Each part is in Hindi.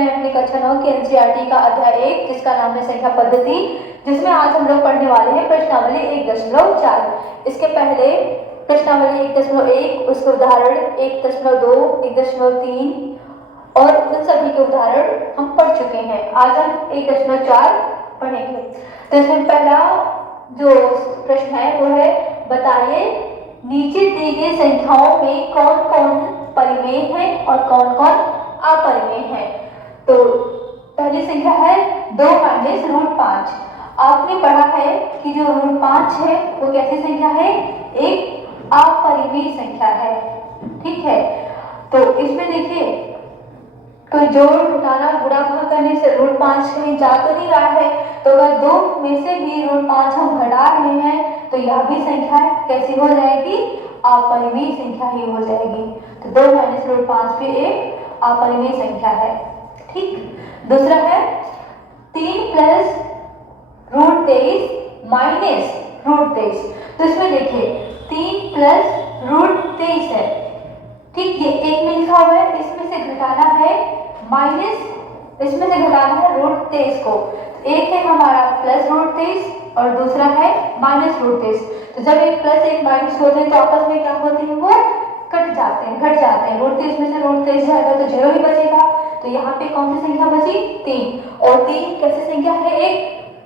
हैं अपनी कक्षा 9 की एनसीईआरटी का अध्याय 1 जिसका नाम है संख्या पद्धति, जिसमें आज हम लोग पढ़ने वाले हैं प्रश्नावली 1.4। इसके पहले प्रश्नावली 1.1, उसके उदाहरण 1.2, 1.3 और उन सभी के उदाहरण हम पढ़ चुके हैं। आज हम 1.4 पढ़ेंगे। तो इसमें पहला जो प्रश्न है वो है, बताइए नीचे दी गई संख्याओं में कौन कौन परिमेय है और कौन कौन अपरिमेय है। तो पहली संख्या है 2 - √5। आपने पढ़ा है कि जो √5 है वो कैसी संख्या है, एक अपरिमेय संख्या है। ठीक है, तो इसमें देखिए कोई जोड़ घटाना गुणा भाग करने से √5 कहीं जा तो नहीं रहा है, तो अगर 2 में से भी √5 हम घटा रहे हैं तो यह भी संख्या कैसी हो जाएगी, अपरिमेय संख्या ही हो जाएगी। तो 2 - √5 भी एक अपरिमेय संख्या है। ठीक, दूसरा है 3 + √23 - √23। तो इसमें देखिए 3 + √23 है। ठीक, ये एक में लिखा हुआ है, इसमें से घटाना है माइनस, इसमें से घटाना है √23 को। एक है हमारा +√23 और दूसरा है -√23। तो जब एक प्लस एक माइनस होते हैं तो आपस में क्या होते हैं, वो कट जाते हैं, घट जाते हैं। √23 में से √23 जाएगा तो 0 ही बचेगा। तो यहाँ पे कौन सी संख्या बची, 3। और 3 कैसी संख्या है, एक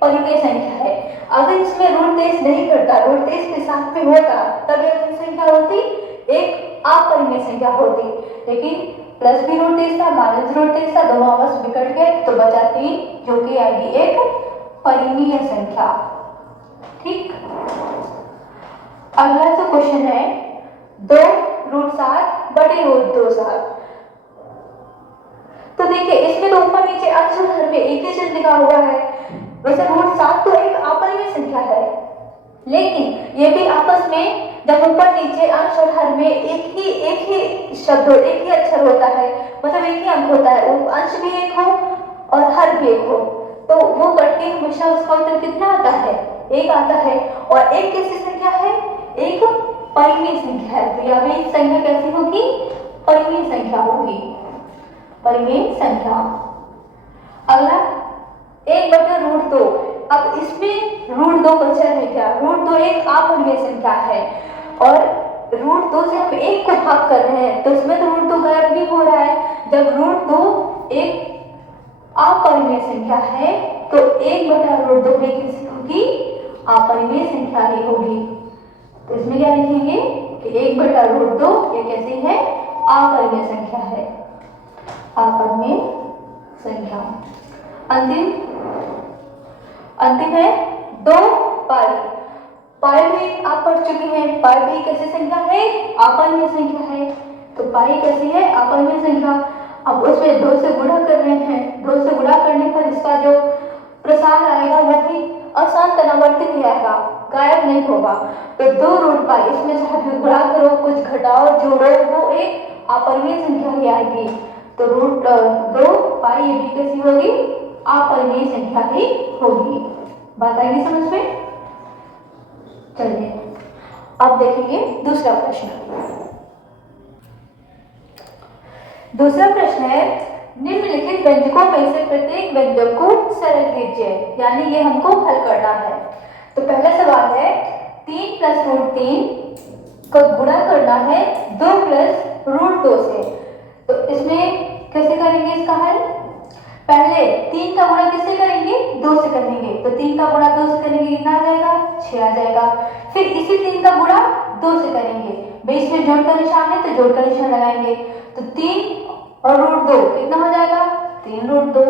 परिमेय संख्या है। अगर इसमें √23 नहीं घटता, √23 के साथ में होता, तब यह संख्या होती एक अपरिमेय संख्या होती। लेकिन प्लस भी √23 था, -√23 था, दोनों आपस में कट गए तो बचा 3, जो कि आएगी एक परिमेय संख्या। ठीक, अगला जो क्वेश्चन है 2 √7 बटे √2। तो देखिए इसमें तो ऊपर नीचे अंश और हर में एक ही चीज लिखा हुआ है। वैसे √7 तो एक अपरिमेय संख्या है, लेकिन ये भी आपस में जब ऊपर नीचे अंश और हर में एक ही शब्द हो, एक ही अक्षर होता है, मतलब एक ही अंक होता है, अंश भी एक हो और हर भी एक हो, तो वो करके हमेशा उसका उत्तर कितना आता है, एक आता है। और एक कैसी संख्या है, एक परिमेय संख्या है। तो यह भी संख्या कैसी होगी, परिमेय संख्या होगी, परिमेय संख्या। अगला 1/√2। अब इसमें √2 बचा है क्या, √2 एक अपरिमेय संख्या है और √2 से हम 1 को भाग कर रहे हैं तो इसमें तो √2 गायब भी हो रहा है। जब √2 एक अपरिमेय संख्या है तो 1/√2 भी कैसी होगी, अपरिमेय संख्या ही होगी। तो इसमें क्या लिखेंगे कि 1/√2 ये कैसी है, अपरिमेय संख्या है, अपरिमेय संख्या। अंतिम है 2π। पाई भी आप पढ़ चुके हैं, पाई भी कैसी संख्या है, अपरिमेय संख्या है। तो पाई कैसी है, अपरिमेय संख्या। अब उसमें 2 से गुणा कर रहे हैं, 2 से गुणा करने पर इसका जो प्रसार आएगा वो भी अशांत अनावर्तित ही आएगा, गायब नहीं होगा। तो 2√π, इसमें चाहे भी गुणा करो, कुछ घटाओ जोड़ो, वो एक अपरिमेय संख्या ही आएगी। तो √2π ये भी कैसी होगी, अपरिमेय संख्या ही होगी। बात आएगी समझ में। चलिए अब देखेंगे दूसरा प्रश्न। दूसरा प्रश्न है, निम्नलिखित व्यंजकों में से प्रत्येक व्यंजक को सरल कीजिए, यानी ये हमको हल करना है। तो पहला सवाल है 3 + √3 को गुणा करना है 2 + √2 से। तो इसमें कैसे करेंगे इसका हल, पहले 3 का गुणा किससे करेंगे, 2 से करेंगे। तो 3 का गुणा 2 से करेंगे कितना आ जाएगा, 6 आ जाएगा। फिर इसी 3 का गुणा 2 से करेंगे, बीच में जोड़ का निशान है तो जोड़ का निशान लगाएंगे। तो 3 और √2 कितना हो जाएगा, 3√2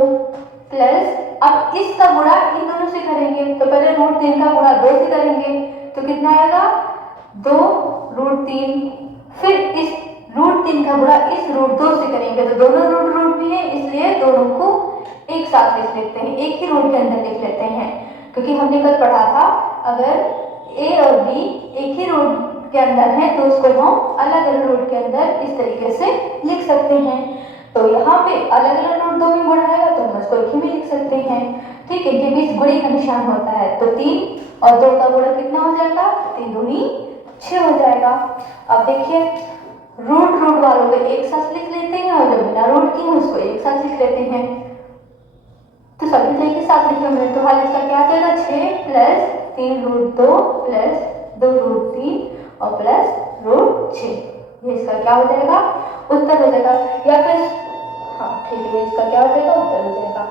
प्लस, अब इसका गुणा इन दोनों से करेंगे। तो पहले √3 का गुणा 2 से करेंगे तो कितना आएगा, 2√3। फिर इस √3 का गुणा इस √2 से करेंगे तो दोनों रूट भी है, इसलिए दोनों को एक साथ लिख लेते हैं, एक ही रूट के अंदर लिख लेते हैं। क्योंकि हमने कल पढ़ा था अगर a और b एक ही रूट के अंदर है तो उसको हम अलग अलग रूट के अंदर इस तरीके से लिख सकते हैं। तो यहाँ पे अलग अलग रूट 2 में गुणा आएगा तो हम उसको एक ही में लिख सकते हैं। ठीक है, ये बीच गुणे का निशान होता है। तो 3 और 2 का गुणा कितना हो जाएगा, 3 दूनी 6 हो जाएगा। अब देखिए रूट रूट वालों को एक साथ लिख लेते हैं और जो बिना रूट की है उसको एक साथ लिख लेते हैं। तो सभी तो एक ही साथ लिखे हमने, तो हल इसका क्या आ जाएगा 6 प्लस 3 रूट 2 प्लस 2 रूट 3 और प्लस रूट 6। ये इसका क्या हो जाएगा उत्तर हो जाएगा। या फिर हाँ ठीक है, इसका क्या हो जाएगा उत्तर हो जाएगा।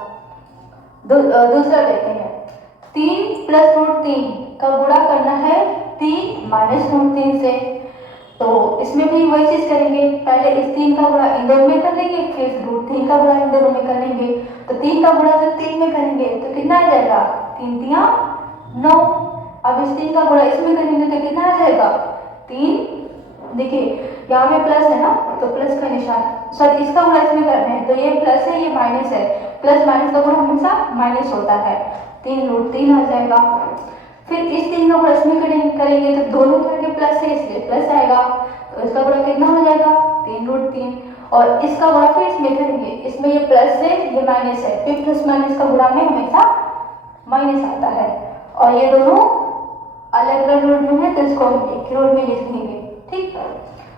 दूसरा देखते हैं, 3 प्लस रूट 3 का गुणा करना है 3 माइनस रूट 3 से। तो इसमें भी वही चीज करेंगे, पहले इस 3 का गुणा इन दोनों में कर लेंगे, फिर रूट 3 का गुणा इन दोनों में कर लेंगे। तो 3 का गुणा जब 3 में करेंगे तो कितना आ जाएगा 3 तिया 9। अब इस 3 का गुणा इसमें करेंगे तो कितना आ जाएगा 3। देखिए यहाँ पे प्लस है ना, तो प्लस का निशान, सॉरी इसका गुणा इसमें करना है, तो ये प्लस है ये माइनस है, प्लस माइनस का गुणा हमेशा माइनस होता है। 3 रूट 3 आ जाएगा। फिर इस 3 का गुणा इसमें करेंगे तो दोनों के आगे प्लस है इसलिए प्लस आएगा, तो इसका गुणा कितना हो जाएगा 3 रूट 3। और इसका गुणा फिर इसमें करेंगे, इसमें ये प्लस है ये माइनस है, फिर प्लस माइनस का गुणा में हमेशा माइनस आता है। और ये दोनों अलग अलग रूट में है तो इसको हम एक ही रूट में लिख लेंगे। ठीक,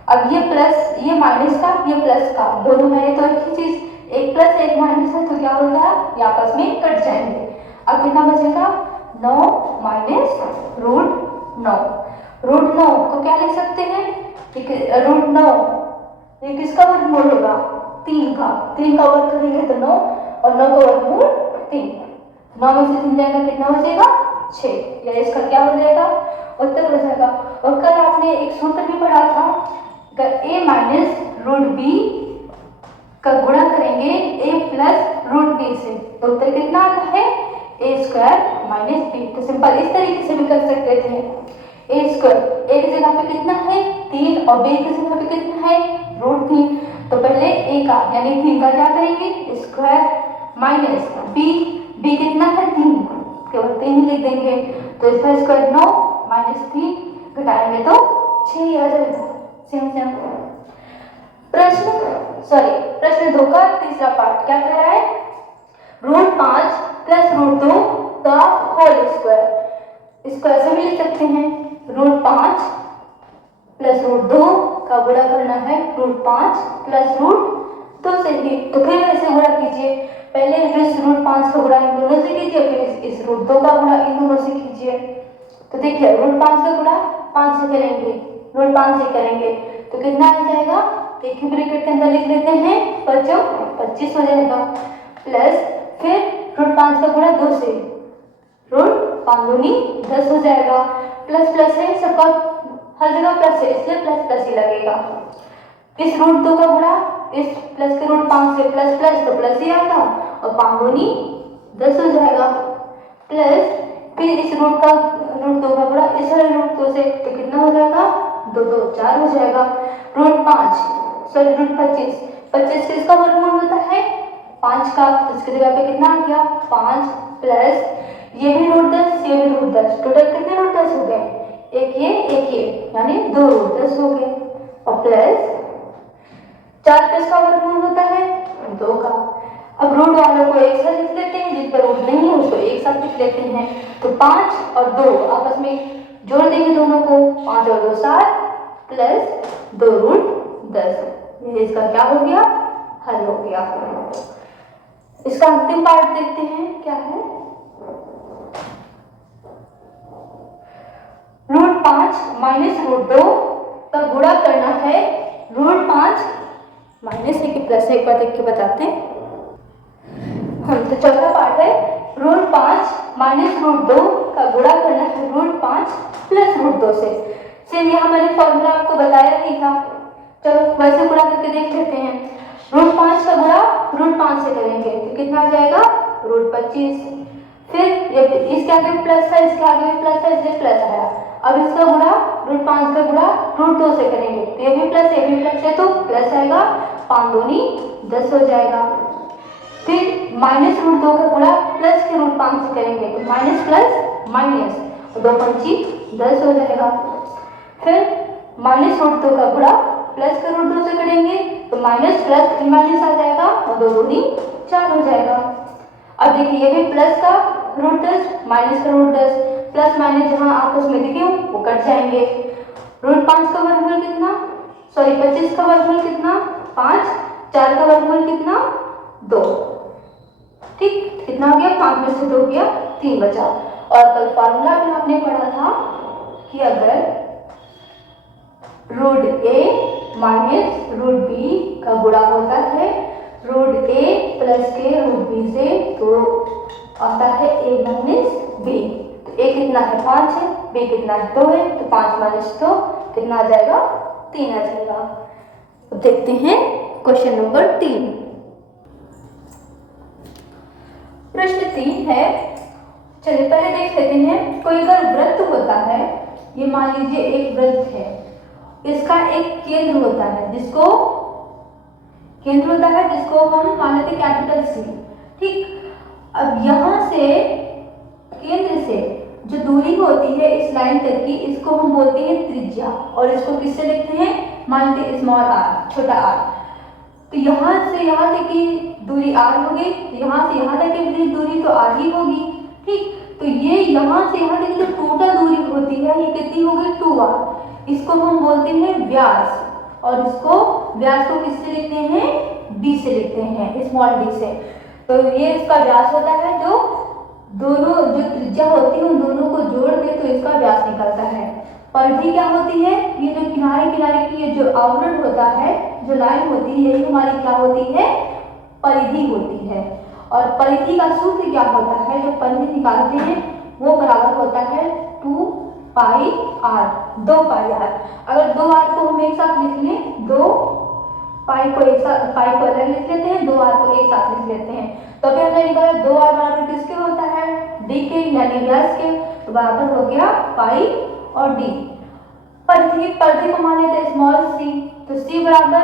अब ये प्लस ये माइनस का ये प्लस का दोनों है तो एक ही चीज, एक प्लस एक माइनस है तो क्या होगा ये आपस में कट जाएंगे। अब कितना बचेगा 9 माइनस रूट 9। रूट 9 को क्या लिख सकते हैं रूट 9 ये किसका वर्गमूल होगा 3 का, 3 का वर्ग करेंगे तो 9 और 9 का वर्गमूल 3। 9 में से 3 जाएगा कितना हो जाएगा 6, या इसका क्या हो जाएगा उत्तर हो जाएगा। और कल आपने एक सूत्र भी पढ़ा था, अगर a माइनस रूट बी का गुणा करेंगे a प्लस रूट बी से तो उत्तर कितना आता है a स्क्वायर माइनस बी। तो सिंपल इस तरीके से भी कर सकते थे, a स्क्वायर a की जगह पे कितना है 3 और b की जगह पे कितना है रूट 3। तो पहले a का यानी 3 का क्या करेंगे स्क्वायर माइनस b कितना है 3, केवल 3 ही लिख देंगे, तो इसका स्क्वायर 9 माइनस 3 घटाएंगे तो 6 आ जाएगा। सेम प्रश्न 2 का तीसरा पार्ट क्या कह रहा है रूट 5 प्लस रूट 2 का होल स्क्वायर। इसको ऐसे भी लिख सकते हैं रूट 5 प्लस रूट 2 का गुणा करना है रूट 5 प्लस रूट 2 से ही। तो फिर ऐसे गुणा कीजिए, पहले इस रूट 5 का गुणा इन दोनों से कीजिए, फिर इस रूट 2 का गुणा इन दोनों से कीजिए। तो देखिए रूट 5 का गुणा 5 से करेंगे, रूट 5 से करेंगे तो कितना आ जाएगा, एक ही ब्रैकेट के अंदर लिख लेते हैं 5 25 हो जाएगा, प्लस फिर रूट 5 का गुणा 2 से रूट 5 दूनी 10 हो जाएगा, प्लस प्लस है सबका हर जगह प्लस है इसलिए प्लस प्लस ही लगेगा। इस रूट 2 का गुणा इस प्लस के रूट 5 से प्लस प्लस तो प्लस ही आएगा और 5 दूनी 10 हो जाएगा, प्लस फिर इस रूट 2 का गुणा इस वाले रूट 2 से तो कितना हो जाएगा 2 2 4 हो जाएगा। रूट 25 किसका वर्गमूल होता है 5 का, तो इसकी जगह पे कितना आ गया 5 प्लस ये भी रूट 10 ये भी रूट 10, टोटल कितने रूट 10 हो गए एक ये यानी 2 रूट 10 हो गए, और प्लस 4 किसका वर्गमूल होता है 2 का। अब रूट वालों को एक साथ लिख लेते हैं, जिस पर रूट नहीं है उसको एक साथ लिख लेते हैं, तो 5 और 2 आपस में जोड़ देंगे दोनों को, 5 और 2 7 प्लस 2 रूट 10, ये इसका क्या हो गया हल हो गया। इसका अंतिम पार्ट देखते हैं क्या है, रूट 5 माइनस रूट 2 का गुणा करना है रूट 5 माइनस है कि प्लस है एक बार देख के बताते हैं हम। तो चौथा पार्ट है रूट 5 माइनस रूट 2 का गुणा करना है रूट 5 प्लस रूट 2 से। सेम यहाँ मैंने फॉर्मूला आपको बताया ही था, चलो वैसे गुणा करके देख लेते हैं। रूट 5 का गुणा रूट 5 से करेंगे तो कितना आ जाएगा रूट 25, फिर इसके आगे भी प्लस है इसके आगे भी प्लस है इसलिए प्लस आया। अब इसका गुणा रूट 5 का गुणा रूट 2 से करेंगे तो ये भी प्लस है तो प्लस आएगा, 5 दूनी 10 हो जाएगा। फिर माइनस रूट 2 का गुणा प्लस के रूट 5 से करेंगे तो माइनस प्लस माइनस 2 पंची 10 हो जाएगा। फिर माइनस रूट 2 का गुणा प्लस के रूट 2 से करेंगे तो माइनस प्लस माइनस आ जाएगा और 2 दूनी 4 हो जाएगा। अब देखिए ये भी प्लस का रूट 10 माइनस का रूट 10, प्लस माइनस जहाँ आपस में दिखे वो कट जाएंगे। रूट 5 का वर्गमूल कितना सॉरी 25 का वर्गमूल कितना 5, 4 का वर्गमूल कितना 2, ठीक, कितना हो गया 5 में से 2 गया 3 बचा। और कल फार्मूला भी आपने पढ़ा था कि अगर रूट ए माइनस रूट बी का गुणा होता है रूट ए प्लस के रूट बी से, तो आता है ए माइनस बी। तो ए कितना है 5 है, बी कितना है 2 है, तो 5 माइनस 2 कितना आ जाएगा 3 आ जाएगा। तो देखते हैं क्वेश्चन नंबर 3। प्रश्न 3 है, चलिए पहले देख लेते हैं। कोई अगर वृत्त होता है, ये मान लीजिए एक वृत्त है, इसका एक केंद्र होता है जिसको हम मान लेते कैपिटल सी, ठीक। अब यहाँ से केंद्र से जो दूरी होती है इस लाइन तक की, इसको हम बोलते हैं त्रिज्या, और इसको किससे लिखते हैं मान लेते स्मॉल आर, छोटा आर। तो यहाँ से यहाँ तक की दूरी आर होगी, यहाँ से यहाँ तक की दूरी तो आर ही होगी, ठीक। तो ये यहाँ से यहाँ तक जो टोटल दूरी होती है ये कितनी होगी 2r, इसको हम बोलते हैं व्यास, और इसको व्यास को किससे लिखते हैं d से लिखते हैं, स्मॉल d से। तो ये इसका व्यास होता है, जो दोनों जो त्रिज्या होती है उन दोनों को जोड़ दे तो इसका व्यास निकलता है। परिधि क्या होती है, ये जो किनारे किनारे की ये जो आवरण होता है, जो लाइन होती है, यही हमारी क्या होती है परिधि होती है। और परिधि का सूत्र क्या होता है, जो परिधि निकालते हैं वो बराबर होता है 2 पाई r, 2 पाई r। अगर 2r को हम एक साथ लिख लें, 2 पाई को एक साथ, पाई को अलग लिख लेते हैं, 2r को एक साथ लिख लेते हैं, तो अभी हमने निकाला 2r बराबर किसके होता है d के, यानी व्यास के, तो बराबर हो गया पाई और d। परिधि को मान लेते स्मॉल c, तो c बराबर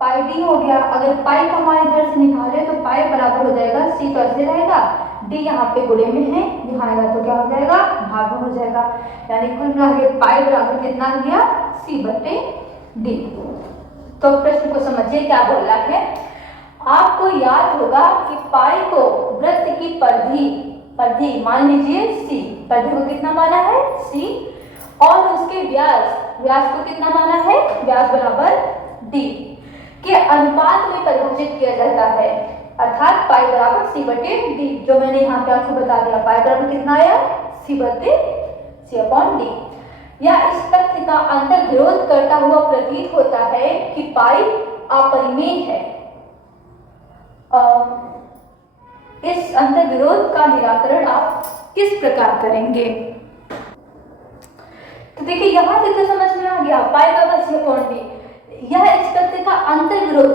पाई d हो गया। अगर पाई का मान इधर से निकाले तो पाई बराबर हो जाएगा c, तो ऐसे रहेगा, d यहाँ पे गुणे में है, यहाँ आएगा तो क्या हो जाएगा भाग में हो जाएगा, यानी कुल मिला के पाई बराबर कितना आ गया c बटे d। तो प्रश्न को समझिए क्या बोल रहा है। आपको याद होगा कि पाई को वृत्त की परिधि मान लीजिए c, परिधि को कितना माना है c, और उसके व्यास को कितना माना है, व्यास बराबर d के अनुपात में परिभाषित किया जाता है, अर्थात पाई बराबर c बटे d, जो मैंने यहाँ पे आपको बता दिया। पाई बराबर कितना आया c बटे c अपॉन d। या इस तथ्य का अंतर विरोध करता हुआ प्रतीत होता है कि पाई अपरिमेय है। इस अंतर विरोध का निराकरण आप किस प्रकार करेंगे। तो देखिए यहाँ तक तो समझ में आ गया, पाई बराबर c अपॉन d। यह इस तथ्य का अंतर विरोध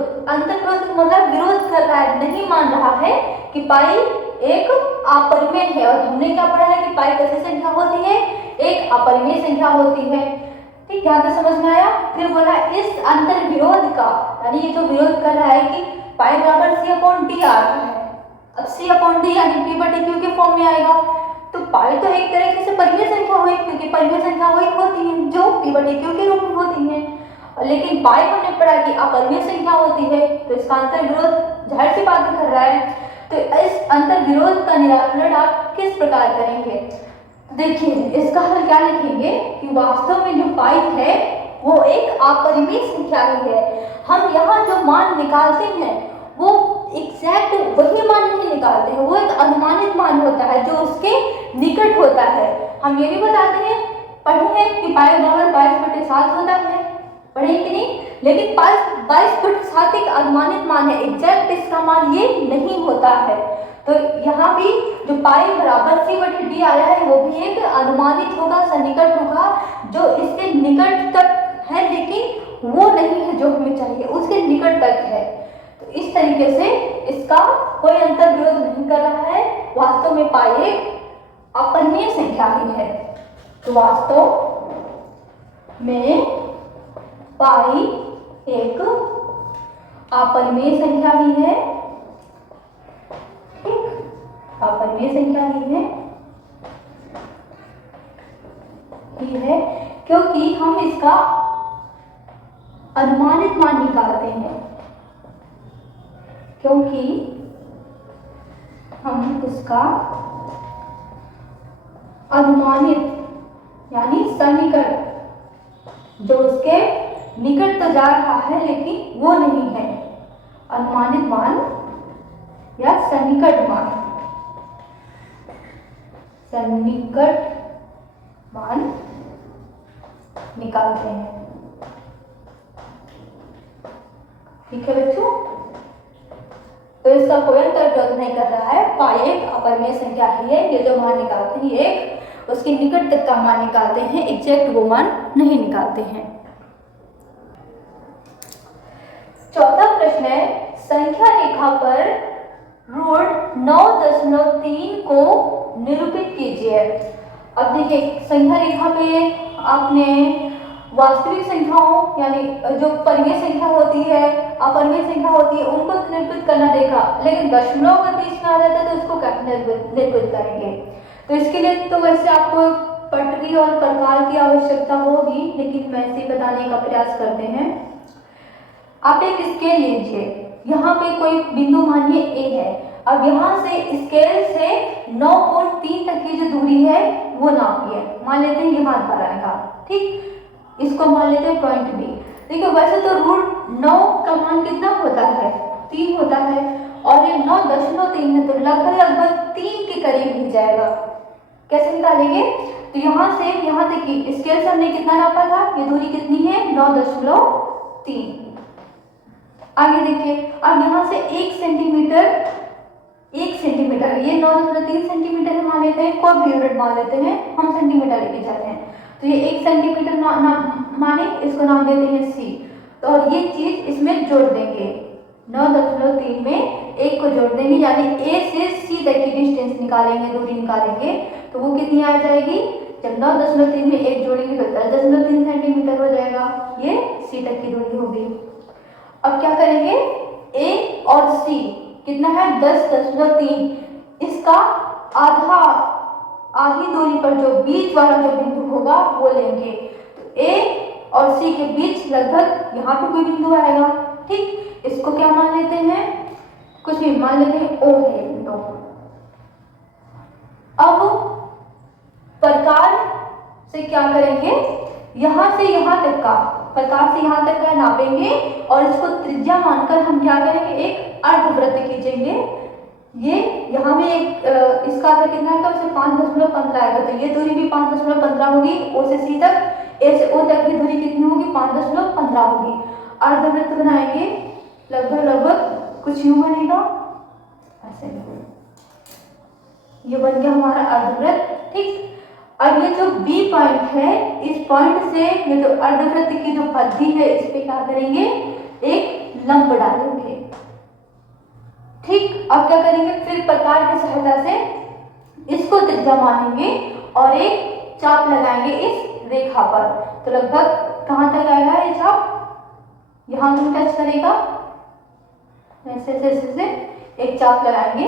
मतलब विरोध कर रहा है, नहीं मान रहा है कि पाई एक अपरिमेय है। और हमने क्या पढ़ा है कि पाई कैसी संख्या होती है, एक अपरिमेय संख्या होती है, ठीक। यहाँ तक समझ में आया। फिर बोला इस अंतर विरोध का, यानी ये जो विरोध कर रहा है कि पाई बराबर c अपॉन d आ रहा है। अब c अपॉन d यानी p बटे q के फॉर्म में आएगा, तो पाई तो एक तरीके से परिमेय संख्या हुई, क्योंकि परिमेय संख्या वही होती है जो p बटे q के रूप में होती है। लेकिन पाई हमने पढ़ा कि अपरिमेय संख्या होती है, तो इसका अंतर विरोध जाहिर सी बात कर रहा है। तो इस अंतर विरोध का निराकरण आप किस प्रकार करेंगे। देखिए इसका हल क्या लिखेंगे कि वास्तव में जो पाई है वो एक अपरिमेय संख्या ही है। हम यहाँ जो मान निकालते हैं वो एग्जैक्ट वही मान नहीं निकालते हैं, वो एक अनुमानित मान होता है जो उसके निकट होता है। हम ये भी बताते हैं, पढ़े हैं कि पाई बराबर 22/7 होता है, पढ़े कि नहीं, लेकिन 22/7 एक अनुमानित मान है, एग्जैक्ट इसका मान ये नहीं होता है। तो यहाँ भी जो पाई बराबर c बटे d आया है वो भी एक अनुमानित होगा, सन्निकट होगा, जो इसके निकट तक है, लेकिन वो नहीं है जो हमें चाहिए, उसके निकट तक है। तो इस तरीके से इसका कोई अंतर विरोध नहीं कर रहा है, वास्तव में पाई एक अपरिमेय संख्या ही है। तो वास्तव में पाई एक अपरिमेय संख्या ही है, अपरिमेय संख्या ही है, क्योंकि हम इसका अनुमानित मान निकालते हैं, क्योंकि हम इसका अनुमानित यानी सन्निकट जो उसके निकट तो जा रहा है लेकिन वो नहीं है। अनुमानित मान या सन्निकट मान, सन्निकट मान निकालते हैं। ठीक है बच्चों, तो इसका कोई अंतर्गत नहीं कर रहा है। पाई एक अपरिमेय संख्या ही है। ये जो मान निकालते हैं एक उसके निकट तक का मान निकालते हैं, एग्जैक्ट वो मान नहीं निकालते हैं। चौथा प्रश्न है, संख्या रेखा पर रूट 9.3 को निरूपित कीजिए। अब देखिए, संख्या रेखा पे आपने वास्तविक संख्याओं यानी जो परिमेय संख्या होती है, अपरिमेय संख्या होती है, उनको निरूपित करना देखा, लेकिन दशमलव अगर बीच में आ जाता है तो उसको कैसे निरूपित करेंगे। तो इसके लिए तो वैसे आपको पटरी और प्रकार की आवश्यकता होगी, लेकिन मैं इसे बताने का प्रयास करते हैं। आप एक स्केल लीजिए, यहाँ पे कोई बिंदु मानिए ए है। अब यहाँ से स्केल से 9.3 तक की जो दूरी है वो नापिए। मान लेते हैं यहाँ पर आएगा, ठीक, इसको मान लेते हैं पॉइंट बी। देखिए वैसे तो रूट 9 का मान कितना होता है, 3 होता है, और ये 9.3 है तो लगभग 3 के करीब ही जाएगा। कैसे निकालेंगे, तो यहाँ से यहाँ तक की स्केल से हमने कितना नापा था, ये दूरी कितनी है 9.3। आगे देखिए, अब यहाँ से 1 सेंटीमीटर ये 9.3 सेंटीमीटर है मान लेते हैं, कोई भी यूनिट मान लेते हैं, हम सेंटीमीटर लेके जाते हैं। तो ये 1 सेंटीमीटर माने, इसको नाम देते हैं सी। तो और ये चीज इसमें जोड़ देंगे, 9.3 में 1 को जोड़ देंगे, यानी ए से सी तक की डिस्टेंस निकालेंगे, दूरी निकालेंगे, तो वो कितनी आ जाएगी। जब 9.3 में 1 जोड़ेंगे तो 10.3 सेंटीमीटर हो जाएगा, ये सी तक की दूरी होगी। अब क्या करेंगे, ए और सी कितना है 10.3, इसका आधी दूरी पर जो बीच वाला जो बिंदु होगा वो लेंगे। तो ए और सी के बीच लगभग यहाँ पे कोई बिंदु आएगा, ठीक, इसको क्या मान लेते हैं, कुछ भी मान लेते हैं, ओ है बिंदु। अब प्रकार से क्या करेंगे, यहाँ से यहाँ तक का, प्रकार से यहाँ तक का नापेंगे और इसको त्रिज्या मानकर हम क्या करेंगे, एक अर्धवृत्त खींचेंगे। ये यहाँ में एक इसका आधा कितना है, उसे 5.15 आएगा, तो ये दूरी भी 5.15 होगी। ओ से सी तक, ए से ओ तक की दूरी कितनी होगी, 5.15 होगी। अर्धवृत्त बनाएंगे, लगभग कुछ यूं बनेगा, ऐसे ये बन गया हमारा अर्धवृत्त, ठीक। अब ये जो बी पॉइंट है, इस पॉइंट से ये जो अर्धवृत्त की जो परिधि है, इस पे क्या करेंगे, एक लंब डालेंगे, ठीक। अब क्या करेंगे, फिर प्रकार की सहायता से इसको त्रिज्या मानेंगे और एक चाप लगाएंगे इस रेखा पर। तो लगभग कहां तक आएगा ये चाप, यहां भी टच करेगा, ऐसे ऐसे एक चाप लगाएंगे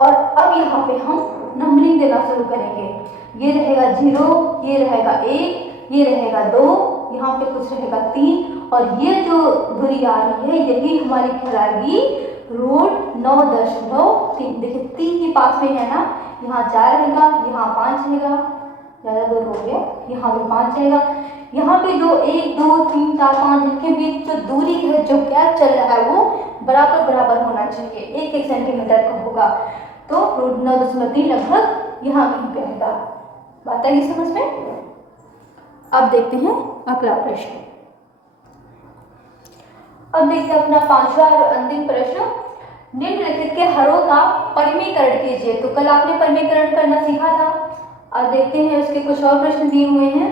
और अब यहाँ पे हम नंबरिंग देना शुरू करेंगे। ये रहेगा 0, ये रहेगा 1, ये रहेगा 2, यहाँ पे कुछ रहेगा 3, और ये जो दूरी आ रही है यही हमारी कहलाएगी रूट 9.3। देखिए 3 के पास में है ना, यहाँ 4 रहेगा, यहाँ 5 रहेगा, ज़्यादा दूर हो गया, यहाँ भी 5 रहेगा। यहाँ पे जो 1, 2, 3, 4, 5 इनके बीच जो दूरी है, जो गैप चल रहा है वो बराबर होना चाहिए, 1-1 सेंटीमीटर का होगा। तो रूट 9.3 लगभग यहाँ कहीं पे आएगा। बात आई समझ में। अब देखते हैं अगला प्रश्न। अब देखते हैं अपना 5वां और अंतिम प्रश्न। निम्नलिखित के हरों का परिमेयकरण कीजिए। तो कल आपने परिमेयकरण करना सीखा था। अब देखते हैं उसके कुछ और प्रश्न दिए हुए हैं।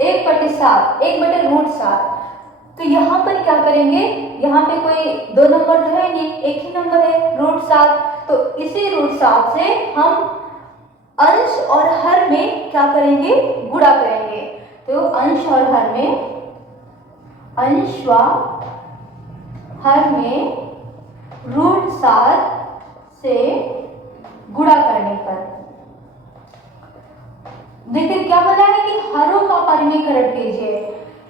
1/7, 1/√7। तो यहाँ पर क्या करेंगे, यहाँ पे कोई 2 नंबर तो है नहीं, एक ही नंबर है √7। तो इसी √7 से हम अंश और हर में क्या करेंगे, गुणा करेंगे। तो अंश और हर में, अंश व हर में √7 से गुणा करने पर देखिए क्या बोला है कि हरों का परिमेयकरण कीजिए।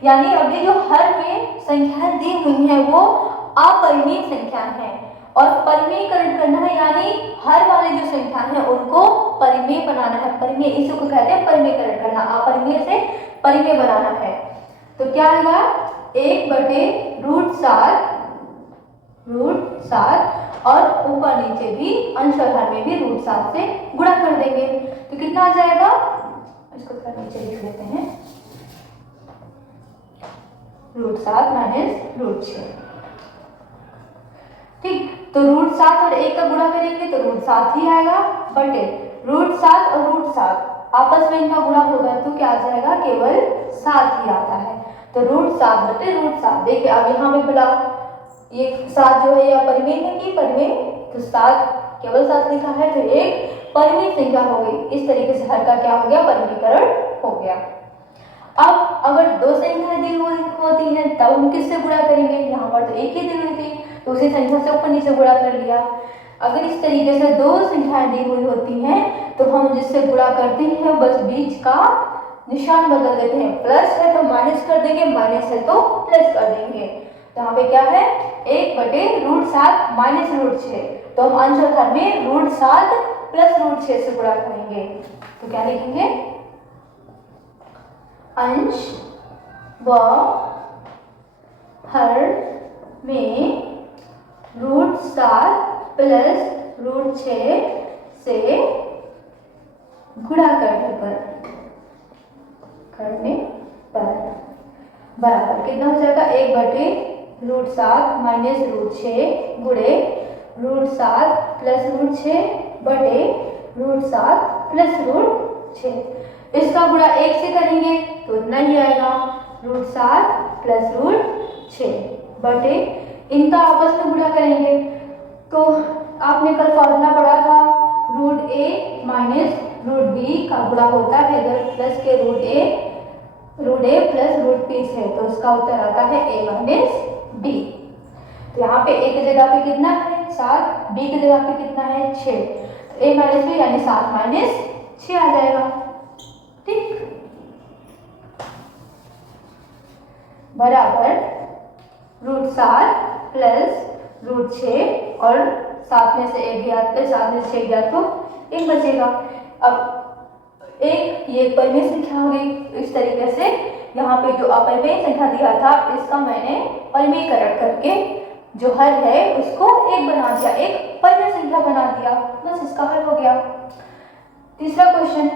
यानी अभी जो हर में संख्याएं दी हुई हैं वो अपरिमेय संख्या है और परिमेयकरण करना है, यानी हर वाली जो संख्या है उनको परिमेय बनाना है। परिमेय इसी को कहते हैं परिमेयकरण करना, अपरिमेय से परिमेय बनाना है। तो क्या आएगा, √7 और ऊपर नीचे भी अंश और हर में भी √7 से गुणा कर देंगे। तो कितना आ जाएगा, इसको थोड़ा नीचे लिख देते हैं, √7 माइनस √6। ठीक, तो √7 और 1 का गुणा करेंगे तो √7 ही आएगा, बटे √7 और √7 आपस में इनका गुणा होगा तो क्या आ जाएगा, केवल 7 ही आता है। तो √7 बटे √7। देखिए अब यहाँ पे बोला ये 7 जो है यह परिमेय है कि परिमेय, तो 7 केवल 7 लिखा है तो एक परिमेय संख्या हो गई। इस तरीके से हर का क्या हो गया, परिमेयकरण हो गया। अब अगर दो संख्याएं दी हुई होती हैं तब हम किससे गुणा करेंगे, यहाँ पर तो एक ही दी हुई थी तो उसी संख्या से ऊपर नीचे गुणा कर लिया। अगर इस तरीके से दो संख्याएं दी हुई होती हैं तो हम जिससे गुणा करते हैं बस बीच का निशान बदल देते हैं, प्लस है तो माइनस कर देंगे, माइनस है तो प्लस कर देंगे। तो यहाँ पे क्या है, 1 बटे √7 माइनस √6, तो हम अंश और हर में √7 प्लस √6 से गुणा करेंगे। तो क्या लिखेंगे, अंश व हर में √7 प्लस √6 से गुणा करने पर बराबर कितना हो जाएगा, 1 बटे √7 माइनस √6 गुणे √7 प्लस √6 बटे √7 प्लस √6। इसका गुणा 1 से करेंगे तो इतना ही आएगा, √7 प्लस √6 बटे इनका आपस में गुणा करेंगे तो आपने कल फॉर्मूला पढ़ा था, √a माइनस √b का गुणा होता है अगर प्लस के √a प्लस √b से, तो उसका उत्तर आता है a माइनस b। तो यहाँ पे a की जगह पे कितना है 7, b की जगह पे कितना है 6, तो a माइनस b यानी 7 माइनस 6 आ जाएगा। ठीक, बराबर √7 प्लस √6 और 7 में से 1 गया तो 7 में से 6 गया तो 1 बचेगा। अब एक ये परिमेय संख्या हो गई। इस तरीके से यहाँ पे जो अपरिमेय संख्या दिया था इसका मैंने परिमेयकरण करके जो हल है उसको 1 बना दिया, एक परिमेय संख्या बना दिया, बस इसका हल हो गया। तीसरा क्वेश्चन,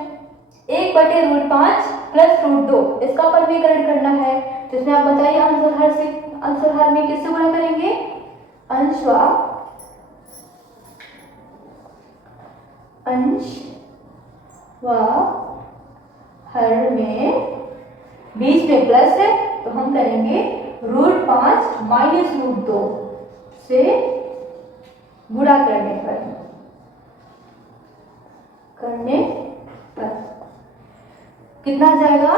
1 बटे √5 प्लस √2 इसका परिमेयकरण करना है, तो इसमें आप बताइए अंश हर में किससे गुणा करेंगे, अंश व हर में बीच में प्लस है तो हम करेंगे √5 माइनस √2 से गुणा करने पर कितना आ जाएगा,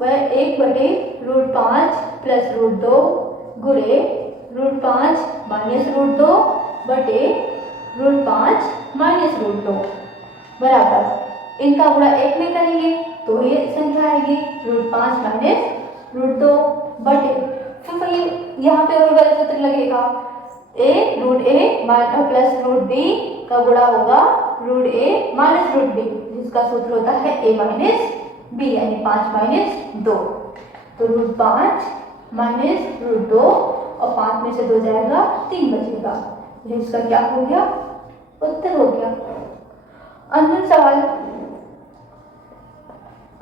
वह 1 बटे √5 प्लस √2 गुणे √5 माइनस √2 बटे √5 माइनस √2 बराबर इनका गुणा 1 में करेंगे तो ये संख्या आएगी √5 माइनस √2 बटे, फिर वही यहाँ पे वही वाला सूत्र लगेगा, √a प्लस √b का गुणा होगा √a माइनस √b जिसका सूत्र होता है a माइनस b यानी 5 माइनस 2, तो √5 माइनस √2 और 5 में से 2 जाएगा 3 बचेगा, इसका क्या हो गया, उत्तर हो गया। अंतिम सवाल,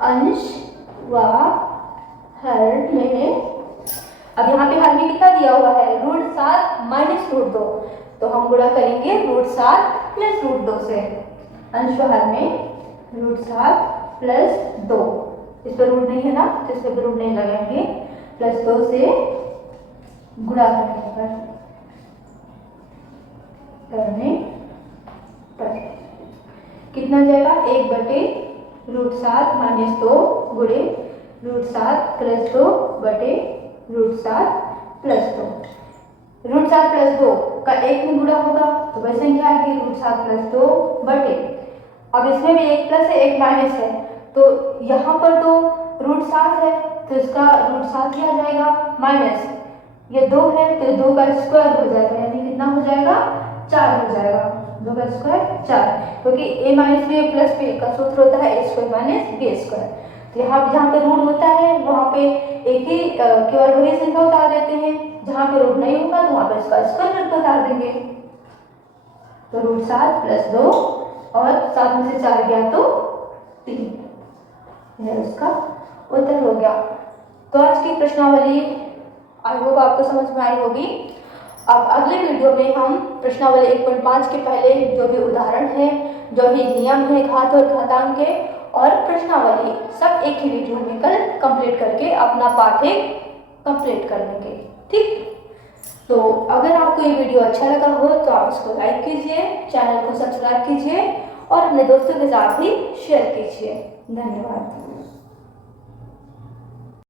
अंश व हर में, अब यहाँ पे हर में कितना दिया हुआ है √7 माइनस √2, तो हम गुणा करेंगे √7 प्लस √2 से, अंश व हर में √7 प्लस 2, इस पर रूट नहीं है ना तो इस पर रूट नहीं लगाएंगे, प्लस 2 से गुणा करने पर कितना जाएगा, 1 बटे √7 माइनस 2 गुणे √7 प्लस 2 बटे √7 प्लस 2, √7 प्लस 2 का 1 में गुणा होगा तो वह संख्या आएगी √7 प्लस 2 बटे, अब इसमें भी 1 प्लस है 1 माइनस है तो यहाँ पर तो √7 है तो इसका √7 ही आ जाएगा, माइनस ये 2 है तो 2 का स्क्वायर हो जाएगा यानी कितना हो जाएगा 4 हो जाएगा, 2 का स्क्वायर 4, क्योंकि a minus b plus b का सूत्र होता है a square minus b square, तो यहाँ जहाँ पे रूट होता है वहाँ पे एक ही केवल वही संख्या उतार देते हैं, जहाँ पे रूट नहीं होगा तो वहाँ पे इसका स्क्वायर रूट उतार देंगे। तो रूट 7 प्लस 2 और 7 में से 4 गया तो 3, यह उसका उत्तर हो गया। तो आज की प्रश्नावली आई होप आपको समझ में आई होगी। अब अगले वीडियो में हम प्रश्नावली 1.5 के पहले जो भी उदाहरण है, जो भी नियम है घात और घातांक के और प्रश्नावली सब एक ही वीडियो में कल कंप्लीट करके अपना पाठ कंप्लीट कर लेंगे। ठीक, तो अगर आपको ये वीडियो अच्छा लगा हो तो आप इसको लाइक कीजिए, चैनल को सब्सक्राइब कीजिए और अपने दोस्तों के साथ भी शेयर कीजिए। धन्यवाद।